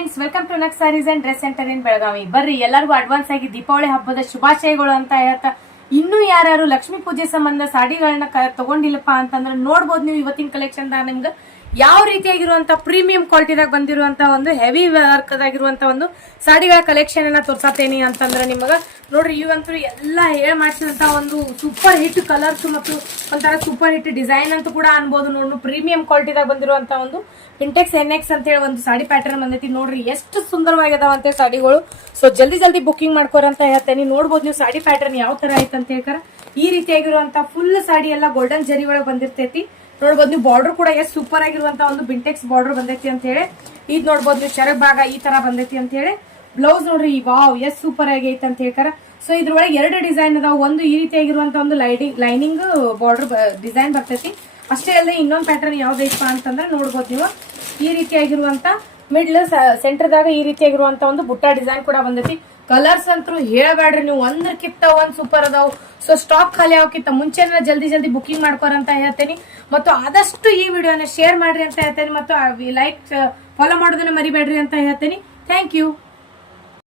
Friends, welcome to Nak sarees and dress centre in Belagavi. ಬರ್ರಿ ಎಲ್ಲರಿಗೂ advance ಆಗಿ ದೀಪಾವಳಿ ಹಬ್ಬದ ಶುಭಾಶಯಗಳು ಅಂತ ಹೇಳ್ತಾ, ಇನ್ನೂ ಯಾರ್ಯಾರು ಲಕ್ಷ್ಮೀ ಪೂಜೆ ಸಂಬಂಧ ಸಾಡಿಗಳನ್ನ ತಗೊಂಡಿಲ್ಲಪ್ಪ ಅಂತಂದ್ರೆ ನೋಡ್ಬೋದು ನೀವು ಇವತ್ತಿನ ಕಲೆಕ್ಷನ್ ದಾಗ ನಿಮ್ಗೆ ಯಾವ ರೀತಿಯಾಗಿರುವಂತ ಪ್ರೀಮಿಯಂ ಕ್ವಾಲಿಟಿದಾಗ ಬಂದಿರುವಂತ ಒಂದು ಹೆವಿ ವರ್ಕ್ ಆಗಿರುವಂತ ಒಂದು ಸಾಡಿಗಳ ಕಲೆಕ್ಷನ್ ಅನ್ನ ತೋರ್ಸತ್ತೇನಿ ಅಂತಂದ್ರೆ ನಿಮಗ ನೋಡ್ರಿ. ಇವಂತೂ ಎಲ್ಲ ಹೇಳಿ ಮಾಡಿಸಿದಂತ ಒಂದು ಸೂಪರ್ ಹಿಟ್ ಕಲರ್ಸ್ ಮತ್ತು ಒಂಥರ ಸೂಪರ್ ಹಿಟ್ ಡಿಸೈನ್ ಅಂತ ಕೂಡ ಅನ್ಬೋದು. ನೋಡ್ರಿ, ಪ್ರೀಮಿಯಂ ಕ್ವಾಲಿಟಿದಾಗ ಬಂದಿರುವಂತ ಒಂದು ಇಂಟೆಕ್ಸ್ ಎನ್ಎಕ್ಸ್ ಅಂತ ಹೇಳಿ ಒಂದು ಸಾಡಿ ಪ್ಯಾಟರ್ನ್ ಬಂದೈತಿ. ನೋಡ್ರಿ ಎಷ್ಟು ಸುಂದರವಾಗಿದಾವಂತೆ ಸಾಡಿಗಳು. ಸೊ ಜಲ್ದಿ ಬುಕಿಂಗ್ ಮಾಡ್ಕೋರಂತ ಹೇಳ್ತೇನೆ. ನೋಡ್ಬೋದು ನೀವು ಸಾಡಿ ಪ್ಯಾಟರ್ನ್ ಯಾವ ತರ ಐತೆ ಅಂತ ಹೇಳ್ತಾರ. ಈ ರೀತಿಯಾಗಿರುವಂತ ಫುಲ್ ಸಾಡಿ ಎಲ್ಲ ಗೋಲ್ಡನ್ ಜರಿ ಒಳಗೆ ಬಂದಿರ್ತೈತಿ. ನೋಡ್ಬೋದು ನೀವು ಬಾರ್ಡರ್ ಕೂಡ ಎಷ್ಟು ಸೂಪರ್ ಆಗಿರುವಂತ ಒಂದು ಬಿಂಟೆಕ್ಸ್ ಬಾರ್ಡರ್ ಬಂದೈತಿ ಅಂತ ಹೇಳಿ. ಇದ್ ನೋಡ್ಬೋದು ನೀವು ಚರಗ್ ಭಾಗ ಈ ತರ ಬಂದೈತಿ ಅಂತ ಹೇಳಿ. ಬ್ಲೌಸ್ ನೋಡ್ರಿ ವಾವ್ ಎಷ್ಟು ಸೂಪರ್ ಆಗೈತೆ ಅಂತ ಹೇಳ್ತಾರ. ಸೊ ಇದ್ರೊಳಗೆ ಎರಡು ಡಿಸೈನ್ ಅದಾವ. ಒಂದು ಈ ರೀತಿಯಾಗಿರುವಂತ ಒಂದು ಲೈನಿಂಗ್ ಬಾರ್ಡರ್ ಡಿಸೈನ್ ಬರ್ತೈತಿ. ಅಷ್ಟೇ ಅಲ್ಲದೆ ಇನ್ನೊಂದು ಪ್ಯಾಟರ್ನ್ ಯಾವ್ದೈತಪ್ಪ ಅಂತಂದ್ರೆ ನೋಡ್ಬೋದು ನೀವು ಈ ರೀತಿಯಾಗಿರುವಂತ ಮಿಡ್ಲ್ ಸೆಂಟರ್ದಾಗ ಈ ರೀತಿಯಾಗಿರುವಂತ ಒಂದು ಬುಟ್ಟ ಡಿಸೈನ್ ಕೂಡ ಬಂದೈತಿ. ಕಲರ್ಸ್ ಅಂತೂ ಹೇಳಬೇಡ್ರಿ ನೀವು, ಒಂದಕ್ಕಿಂತ ಒಂದ್ ಸೂಪರ್ ಅದಾವ್. ಸೊ ಸ್ಟಾಕ್ ಖಾಲಿ ಆಗೋಕ್ಕಿಂತ ಮುಂಚೆನ ಜಲ್ದಿ ಬುಕಿಂಗ್ ಮಾಡ್ಕೋರಂತ ಹೇಳ್ತೇನೆ. ಮತ್ತು ಆದಷ್ಟು ಈ ವಿಡಿಯೋನ ಶೇರ್ ಮಾಡ್ರಿ ಅಂತ ಹೇಳ್ತೇನೆ. ಮತ್ತು ಲೈಕ್ ಫಾಲೋ ಮಾಡೋದನ್ನ ಮರಿಬೇಡ್ರಿ ಅಂತ ಹೇಳ್ತೇನೆ. Thank you.